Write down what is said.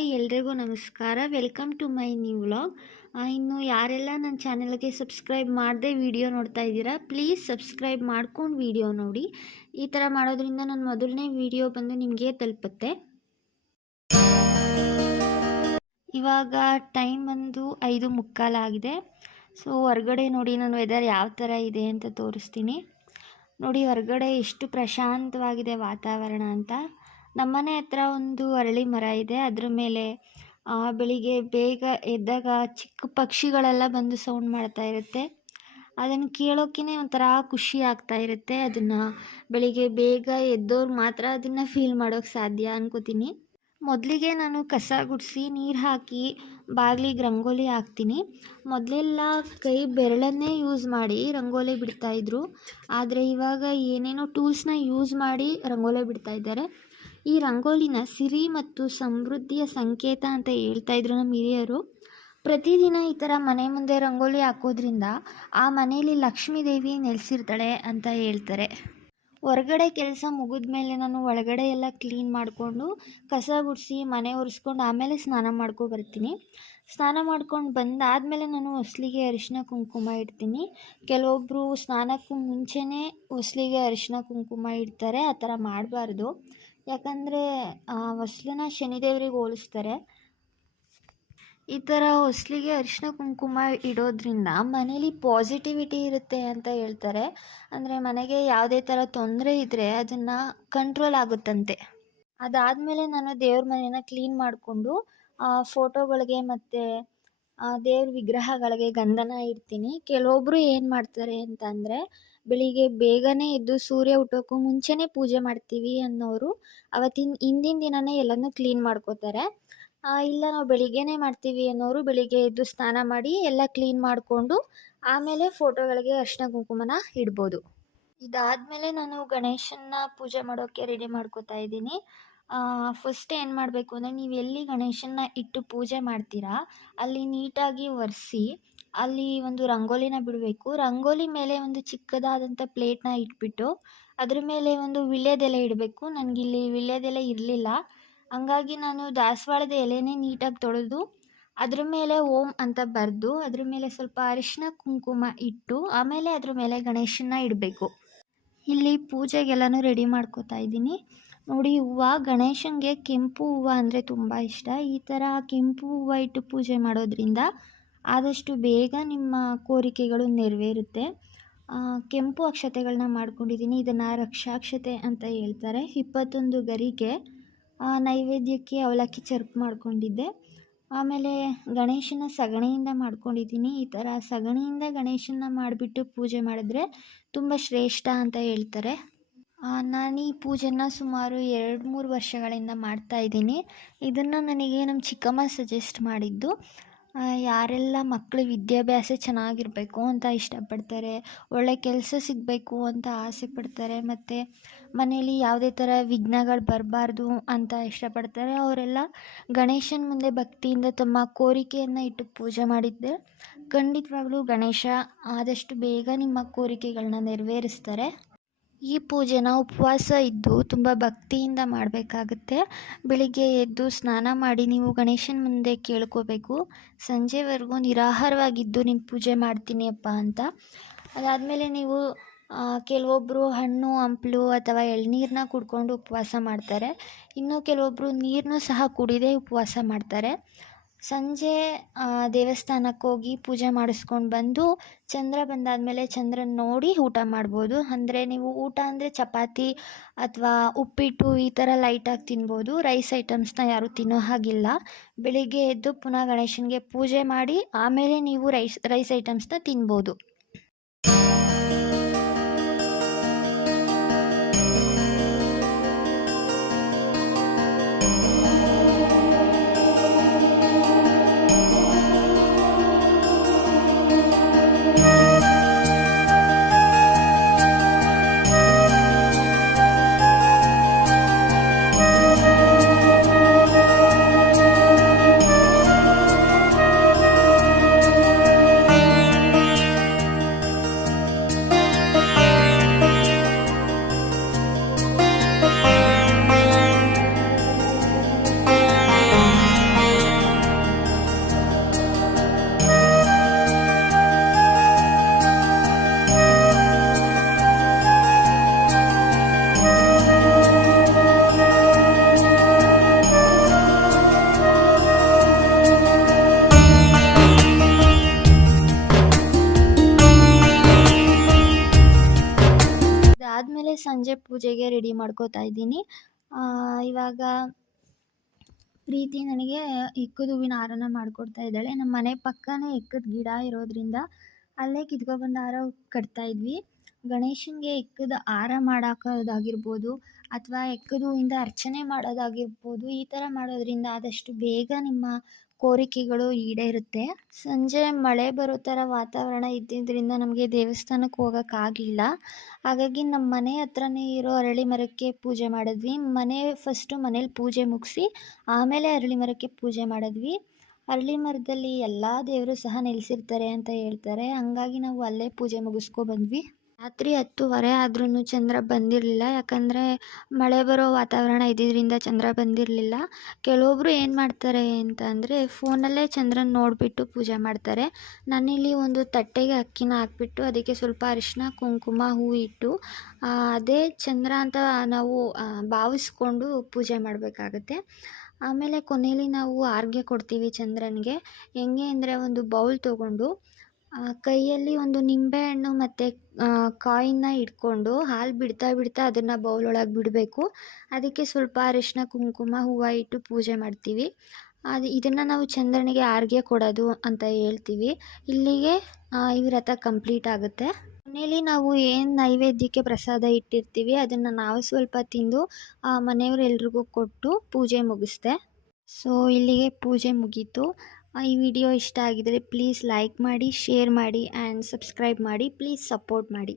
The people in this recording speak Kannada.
ಹಾಯ್ ಎಲ್ರಿಗೂ ನಮಸ್ಕಾರ. Welcome to my new vlog. ಇನ್ನು ಯಾರೆಲ್ಲ ನನ್ನ ಚಾನಲ್ಗೆ ಸಬ್ಸ್ಕ್ರೈಬ್ ಮಾಡದೆ ವಿಡಿಯೋ ನೋಡ್ತಾ ಇದ್ದೀರಾ, ಪ್ಲೀಸ್ ಸಬ್ಸ್ಕ್ರೈಬ್ ಮಾಡ್ಕೊಂಡು ವಿಡಿಯೋ ನೋಡಿ. ಈ ಥರ ಮಾಡೋದ್ರಿಂದ ನನ್ನ ಮೊದಲನೇ ವಿಡಿಯೋ ಬಂದು ನಿಮಗೆ ತಲುಪುತ್ತೆ. ಇವಾಗ ಟೈಮ್ ಬಂದು 5:45 ಆಗಿದೆ. ಸೊ ಹೊರಗಡೆ ನೋಡಿ ನಾನು ವೆದರ್ ಯಾವ ಥರ ಇದೆ ಅಂತ ತೋರಿಸ್ತೀನಿ. ನೋಡಿ ಹೊರಗಡೆ ಎಷ್ಟು ಪ್ರಶಾಂತವಾಗಿದೆ ವಾತಾವರಣ ಅಂತ. ನಮ್ಮನೆ ಹತ್ರ ಒಂದು ಅರಳಿ ಮರ ಇದೆ. ಅದ್ರ ಮೇಲೆ ಬೆಳಿಗ್ಗೆ ಬೇಗ ಎದ್ದಾಗ ಚಿಕ್ಕ ಪಕ್ಷಿಗಳೆಲ್ಲ ಬಂದು ಸೌಂಡ್ ಮಾಡ್ತಾ ಇರುತ್ತೆ. ಅದನ್ನು ಕೇಳೋಕ್ಕೇ ಒಂಥರ ಖುಷಿ ಆಗ್ತಾ ಇರುತ್ತೆ. ಅದನ್ನು ಬೆಳಿಗ್ಗೆ ಬೇಗ ಎದ್ದೋರು ಮಾತ್ರ ಅದನ್ನು ಫೀಲ್ ಮಾಡೋಕ್ಕೆ ಸಾಧ್ಯ ಅನ್ಕೋತೀನಿ. ಮೊದಲಿಗೆ ನಾನು ಕಸ ಗುಡಿಸಿ ನೀರು ಹಾಕಿ ಬಾಗಿಲಿಗೆ ರಂಗೋಲಿ ಹಾಕ್ತೀನಿ. ಮೊದಲೆಲ್ಲ ಕೈ ಬೆರಳನ್ನೇ ಯೂಸ್ ಮಾಡಿ ರಂಗೋಲಿ ಬಿಡ್ತಾಯಿದ್ರು. ಆದರೆ ಇವಾಗ ಏನೇನೋ ಟೂಲ್ಸ್ನ ಯೂಸ್ ಮಾಡಿ ರಂಗೋಲಿ ಬಿಡ್ತಾ ಇದ್ದಾರೆ. ಈ ರಂಗೋಲಿನ ಸಿರಿ ಮತ್ತು ಸಮೃದ್ಧಿಯ ಸಂಕೇತ ಅಂತ ಹೇಳ್ತಾಯಿದ್ರು ನಮ್ಮ ಹಿರಿಯರು. ಪ್ರತಿದಿನ ಈ ಥರ ಮನೆ ಮುಂದೆ ರಂಗೋಲಿ ಹಾಕೋದ್ರಿಂದ ಆ ಮನೆಯಲ್ಲಿ ಲಕ್ಷ್ಮೀ ದೇವಿ ನೆಲೆಸಿರ್ತಾಳೆ ಅಂತ ಹೇಳ್ತಾರೆ. ಹೊರಗಡೆ ಕೆಲಸ ಮುಗಿದ ಮೇಲೆ ನಾನು ಒಳಗಡೆ ಎಲ್ಲ ಕ್ಲೀನ್ ಮಾಡಿಕೊಂಡು ಕಸ ಗುಡಿಸಿ ಮನೆ ಒರೆಸ್ಕೊಂಡು ಆಮೇಲೆ ಸ್ನಾನ ಮಾಡ್ಕೊಂಡು ಬರ್ತೀನಿ. ಸ್ನಾನ ಮಾಡ್ಕೊಂಡು ಬಂದಾದಮೇಲೆ ನಾನು ಹೊಸ್ಲಿಗೆ ಅರಿಶಿನ ಕುಂಕುಮ ಇಡ್ತೀನಿ. ಕೆಲವೊಬ್ಬರು ಸ್ನಾನಕ್ಕೂ ಮುಂಚೆನೇ ಹೊಸ್ಲಿಗೆ ಅರಿಶಿನ ಕುಂಕುಮ ಇಡ್ತಾರೆ. ಆ ಥರ ಮಾಡಬಾರ್ದು. ಯಾಕಂದರೆ ಹೊಸ್ಲನ್ನ ಶನಿದೇವರಿಗೆ ಹೋಲಿಸ್ತಾರೆ. ಈ ಥರ ಹೊಸ್ಲಿಗೆ ಅರಿಶಿನ ಕುಂಕುಮ ಇಡೋದ್ರಿಂದ ಮನೇಲಿ ಪಾಸಿಟಿವಿಟಿ ಇರುತ್ತೆ ಅಂತ ಹೇಳ್ತಾರೆ. ಅಂದರೆ ಮನೆಗೆ ಯಾವುದೇ ಥರ ತೊಂದರೆ ಇದ್ದರೆ ಅದನ್ನು ಕಂಟ್ರೋಲ್ ಆಗುತ್ತಂತೆ. ಅದಾದಮೇಲೆ ನಾನು ದೇವ್ರ ಮನೆಯನ್ನು ಕ್ಲೀನ್ ಮಾಡಿಕೊಂಡು ಫೋಟೋಗಳಿಗೆ ಮತ್ತು ದೇವ್ರ ವಿಗ್ರಹಗಳಿಗೆ ಗಂಧನ ಇಡ್ತೀನಿ. ಕೆಲವೊಬ್ಬರು ಏನು ಮಾಡ್ತಾರೆ ಅಂತ ಅಂದರೆ ಬೆಳಿಗ್ಗೆ ಬೇಗನೆ ಎದ್ದು ಸೂರ್ಯ ಹುಟ್ಟೋಕ್ಕೂ ಮುಂಚೆನೇ ಪೂಜೆ ಮಾಡ್ತೀವಿ ಅನ್ನೋರು ಹಿಂದಿನ ದಿನವೇ ಎಲ್ಲನೂ ಕ್ಲೀನ್ ಮಾಡ್ಕೋತಾರೆ. ಇಲ್ಲ ನಾವು ಬೆಳಿಗ್ಗೆನೇ ಮಾಡ್ತೀವಿ ಅನ್ನೋರು ಬೆಳಿಗ್ಗೆ ಎದ್ದು ಸ್ನಾನ ಮಾಡಿ ಎಲ್ಲ ಕ್ಲೀನ್ ಮಾಡಿಕೊಂಡು ಆಮೇಲೆ ಫೋಟೋಗಳಿಗೆ ಅರಿಶಿನ ಕುಂಕುಮನ ಇಡ್ಬೋದು. ಇದಾದಮೇಲೆ ನಾನು ಗಣೇಶನ್ನ ಪೂಜೆ ಮಾಡೋಕ್ಕೆ ರೆಡಿ ಮಾಡ್ಕೋತಾ ಇದ್ದೀನಿ. ಫಸ್ಟ್ ಏನು ಮಾಡಬೇಕು ಅಂದರೆ ನೀವು ಎಲ್ಲಿ ಗಣೇಶನ್ನ ಇಟ್ಟು ಪೂಜೆ ಮಾಡ್ತೀರಾ ಅಲ್ಲಿ ನೀಟಾಗಿ ಒರೆಸಿ ಅಲ್ಲಿ ಒಂದು ರಂಗೋಲಿನ ಬಿಡಬೇಕು. ರಂಗೋಲಿ ಮೇಲೆ ಒಂದು ಚಿಕ್ಕದಾದಂಥ ಪ್ಲೇಟ್ನ ಇಟ್ಬಿಟ್ಟು ಅದ್ರ ಮೇಲೆ ಒಂದು ವೀಳ್ಯದೆಲೆ ಇಡಬೇಕು. ನನಗಿಲ್ಲಿ ವೀಳ್ಯದೆಲೆ ಇರಲಿಲ್ಲ, ಹಂಗಾಗಿ ನಾನು ದಾಸವಾಳದ ಎಲೆನೇ ನೀಟಾಗಿ ತೊಳೆದು ಅದ್ರ ಮೇಲೆ ಓಂ ಅಂತ ಬರೆದು ಅದ್ರ ಮೇಲೆ ಸ್ವಲ್ಪ ಅರಿಶಿನ ಕುಂಕುಮ ಇಟ್ಟು ಆಮೇಲೆ ಅದ್ರ ಮೇಲೆ ಗಣೇಶನ್ನ ಇಡಬೇಕು. ಇಲ್ಲಿ ಪೂಜೆಗೆಲ್ಲನೂ ರೆಡಿ ಮಾಡ್ಕೋತಾ ಇದ್ದೀನಿ. ನೋಡಿ ಹೂವು, ಗಣೇಶನಿಗೆ ಕೆಂಪು ಹೂವು ಅಂದರೆ ತುಂಬ ಇಷ್ಟ. ಈ ಥರ ಕೆಂಪು ಹೂವು ಇಟ್ಟು ಪೂಜೆ ಮಾಡೋದ್ರಿಂದ ಆದಷ್ಟು ಬೇಗ ನಿಮ್ಮ ಕೋರಿಕೆಗಳು ನೆರವೇರುತ್ತೆ. ಕೆಂಪು ಅಕ್ಷತೆಗಳನ್ನ ಮಾಡ್ಕೊಂಡಿದ್ದೀನಿ. ಇದನ್ನು ರಕ್ಷಾಕ್ಷತೆ ಅಂತ ಹೇಳ್ತಾರೆ. 21 ಗರಿಗೆ ನೈವೇದ್ಯಕ್ಕೆ ಅವಲಕ್ಕಿ ಚರ್ಪ್ ಮಾಡ್ಕೊಂಡಿದ್ದೆ. ಆಮೇಲೆ ಗಣೇಶನ ಸಗಣಿಯಿಂದ ಮಾಡ್ಕೊಂಡಿದ್ದೀನಿ. ಈ ಥರ ಸಗಣಿಯಿಂದ ಗಣೇಶನ ಮಾಡಿಬಿಟ್ಟು ಪೂಜೆ ಮಾಡಿದ್ರೆ ತುಂಬ ಶ್ರೇಷ್ಠ ಅಂತ ಹೇಳ್ತಾರೆ. ನಾನು ಈ ಪೂಜೆನ ಸುಮಾರು 2-3 ವರ್ಷಗಳಿಂದ ಮಾಡ್ತಾಯಿದ್ದೀನಿ. ಇದನ್ನು ನನಗೆ ನಮ್ಮ ಚಿಕ್ಕಮ್ಮ ಸಜೆಸ್ಟ್ ಮಾಡಿದ್ದು. ಯಾರೆಲ್ಲ ಮಕ್ಕಳ ವಿದ್ಯಾಭ್ಯಾಸ ಚೆನ್ನಾಗಿರಬೇಕು ಅಂತ ಇಷ್ಟಪಡ್ತಾರೆ, ಒಳ್ಳೆ ಕೆಲಸ ಸಿಗಬೇಕು ಅಂತ ಆಸೆ ಪಡ್ತಾರೆ, ಮತ್ತು ಮನೇಲಿ ಯಾವುದೇ ಥರ ವಿಘ್ನಗಳು ಬರಬಾರ್ದು ಅಂತ ಇಷ್ಟಪಡ್ತಾರೆ, ಅವರೆಲ್ಲ ಗಣೇಶನ ಮುಂದೆ ಭಕ್ತಿಯಿಂದ ತಮ್ಮ ಕೋರಿಕೆಯನ್ನು ಇಟ್ಟು ಪೂಜೆ ಮಾಡಿದ್ದೆ ಖಂಡಿತವಾಗ್ಲೂ ಗಣೇಶ ಆದಷ್ಟು ಬೇಗ ನಿಮ್ಮ ಕೋರಿಕೆಗಳನ್ನ ನೆರವೇರಿಸ್ತಾರೆ. ಈ ಪೂಜೆನ ಉಪವಾಸ ಇದ್ದು ತುಂಬ ಭಕ್ತಿಯಿಂದ ಮಾಡಬೇಕಾಗುತ್ತೆ. ಬೆಳಿಗ್ಗೆ ಎದ್ದು ಸ್ನಾನ ಮಾಡಿ ನೀವು ಗಣೇಶನ ಮುಂದೆ ಕೇಳ್ಕೋಬೇಕು, ಸಂಜೆವರೆಗೂ ನಿರಾಹಾರವಾಗಿದ್ದು ನೀನು ಪೂಜೆ ಮಾಡ್ತೀನಿ ಅಪ್ಪ ಅಂತ. ಅದಾದಮೇಲೆ ನೀವು ಕೆಲವೊಬ್ಬರು ಹಣ್ಣು ಹಂಪಲು ಅಥವಾ ಎಳ್ನೀರನ್ನ ಕುಡ್ಕೊಂಡು ಉಪವಾಸ ಮಾಡ್ತಾರೆ. ಇನ್ನು ಕೆಲವೊಬ್ಬರು ನೀರನ್ನು ಸಹ ಕುಡಿದೇ ಉಪವಾಸ ಮಾಡ್ತಾರೆ. ಸಂಜೆ ದೇವಸ್ಥಾನಕ್ಕೆ ಹೋಗಿ ಪೂಜೆ ಮಾಡಿಸ್ಕೊಂಡು ಬಂದು ಚಂದ್ರ ಬಂದಾದಮೇಲೆ ಚಂದ್ರನ ನೋಡಿ ಊಟ ಮಾಡ್ಬೋದು. ಅಂದರೆ ನೀವು ಊಟ ಅಂದರೆ ಚಪಾತಿ ಅಥವಾ ಉಪ್ಪಿಟ್ಟು ಈ ಥರ ಲೈಟಾಗಿ ತಿನ್ಬೋದು. ರೈಸ್ ಐಟಮ್ಸ್ನ ಯಾರೂ ತಿನ್ನೋ ಹಾಗಿಲ್ಲ. ಬೆಳಿಗ್ಗೆ ಎದ್ದು ಪುನಃ ಗಣೇಶನಿಗೆ ಪೂಜೆ ಮಾಡಿ ಆಮೇಲೆ ನೀವು ರೈಸ್ ಐಟಮ್ಸ್ನ ತಿನ್ಬೋದು. ರೆಡಿ ಮಾಡ್ಕೋತಾ ಇದ್ದೀನಿ. ಇವಾಗ ಪ್ರೀತಿ ನನಗೆ ಎಕ್ಕದ ಹೂವಿನ ಹಾರನ ಮಾಡಿಕೊಡ್ತಾ ಇದ್ದಾಳೆ. ನಮ್ಮ ಮನೆ ಪಕ್ಕನೇ ಎಕ್ಕದ ಗಿಡ ಇರೋದ್ರಿಂದ ಅಲ್ಲೇ ಕಿತ್ಕೊಬಂದು ಹಾರ ಕಟ್ತಾ ಇದ್ವಿ. ಗಣೇಶನಿಗೆ ಎಕ್ಕದ ಹಾರ ಮಾಡಾಕೋದಾಗಿರ್ಬೋದು ಅಥವಾ ಎಕ್ಕದ ಹೂವಿಂದ ಅರ್ಚನೆ ಮಾಡೋದಾಗಿರ್ಬೋದು, ಈ ಥರ ಮಾಡೋದ್ರಿಂದ ಆದಷ್ಟು ಬೇಗ ನಿಮ್ಮ ಕೋರಿಕೆಗಳು ಈಡೇರುತ್ತೆ. ಸಂಜೆ ಮಳೆ ಬರೋ ಥರ ವಾತಾವರಣ ಇದ್ದಿದ್ದರಿಂದ ನಮಗೆ ದೇವಸ್ಥಾನಕ್ಕೆ ಹೋಗೋಕ್ಕಾಗಲಿಲ್ಲ. ಹಾಗಾಗಿ ನಮ್ಮ ಮನೆ ಹತ್ರನೇ ಇರೋ ಅರಳಿ ಮರಕ್ಕೆ ಪೂಜೆ ಮಾಡಿದ್ವಿ. ಫಸ್ಟು ಮನೇಲಿ ಪೂಜೆ ಮುಗಿಸಿ ಆಮೇಲೆ ಅರಳಿ ಮರಕ್ಕೆ ಪೂಜೆ ಮಾಡಿದ್ವಿ. ಅರಳಿ ಮರದಲ್ಲಿ ಎಲ್ಲ ದೇವರು ಸಹ ನೆಲೆಸಿರ್ತಾರೆ ಅಂತ ಹೇಳ್ತಾರೆ. ಹಂಗಾಗಿ ನಾವು ಅಲ್ಲೇ ಪೂಜೆ ಮುಗಿಸ್ಕೊಬಂದ್ವಿ. ರಾತ್ರಿ 10:30 ಆದ್ರೂ ಚಂದ್ರ ಬಂದಿರಲಿಲ್ಲ. ಯಾಕಂದರೆ ಮಳೆ ಬರೋ ವಾತಾವರಣ ಇದ್ದಿದ್ದರಿಂದ ಚಂದ್ರ ಬಂದಿರಲಿಲ್ಲ. ಕೆಲವೊಬ್ಬರು ಏನು ಮಾಡ್ತಾರೆ ಅಂತ ಅಂದರೆ ಫೋನಲ್ಲೇ ಚಂದ್ರನ ನೋಡಿಬಿಟ್ಟು ಪೂಜೆ ಮಾಡ್ತಾರೆ. ನಾನಿಲ್ಲಿ ಒಂದು ತಟ್ಟೆಗೆ ಅಕ್ಕಿನ ಹಾಕ್ಬಿಟ್ಟು ಅದಕ್ಕೆ ಸ್ವಲ್ಪ ಅರಿಶಿನ, ಕುಂಕುಮ, ಹೂ ಇಟ್ಟು ಅದೇ ಚಂದ್ರ ಅಂತ ನಾವು ಭಾವಿಸ್ಕೊಂಡು ಪೂಜೆ ಮಾಡಬೇಕಾಗತ್ತೆ. ಆಮೇಲೆ ಕೊನೆಯಲ್ಲಿ ನಾವು ಆರ್ಗೆ ಕೊಡ್ತೀವಿ ಚಂದ್ರನಿಗೆ. ಹೆಂಗೆ ಅಂದರೆ ಒಂದು ಬೌಲ್ ತೊಗೊಂಡು ಕೈಯಲ್ಲಿ ಒಂದು ನಿಂಬೆಹಣ್ಣು ಮತ್ತು ಕಾಯಿನ್ನ ಇಟ್ಕೊಂಡು ಹಾಲು ಬಿಡ್ತಾ ಬಿಡ್ತಾ ಅದನ್ನು ಬೌಲೊಳಗೆ ಬಿಡಬೇಕು. ಅದಕ್ಕೆ ಸ್ವಲ್ಪ ಅರಿಶಿನ, ಕುಂಕುಮ, ಹೂವು ಇಟ್ಟು ಪೂಜೆ ಮಾಡ್ತೀವಿ. ಇದನ್ನು ನಾವು ಚಂದ್ರನಿಗೆ ಆರ್ಗೆ ಕೊಡೋದು ಅಂತ ಹೇಳ್ತೀವಿ. ಇಲ್ಲಿಗೆ ಈ ವ್ರತ ಕಂಪ್ಲೀಟ್ ಆಗುತ್ತೆ. ಮನೇಲಿ ನಾವು ಏನು ನೈವೇದ್ಯಕ್ಕೆ ಪ್ರಸಾದ ಇಟ್ಟಿರ್ತೀವಿ ಅದನ್ನು ನಾವು ಸ್ವಲ್ಪ ತಿಂದು ಮನೆಯವರೆಲ್ರಿಗೂ ಕೊಟ್ಟು ಪೂಜೆ ಮುಗಿಸ್ದೆ. ಸೊ ಇಲ್ಲಿಗೆ ಪೂಜೆ ಮುಗೀತು. ಈ ವಿಡಿಯೋ ಇಷ್ಟ ಆಗಿದರೆ ಪ್ಲೀಸ್ ಲೈಕ್ ಮಾಡಿ, ಶೇರ್ ಮಾಡಿ ಆ್ಯಂಡ್ ಸಬ್ಸ್ಕ್ರೈಬ್ ಮಾಡಿ. ಪ್ಲೀಸ್ ಸಪೋರ್ಟ್ ಮಾಡಿ.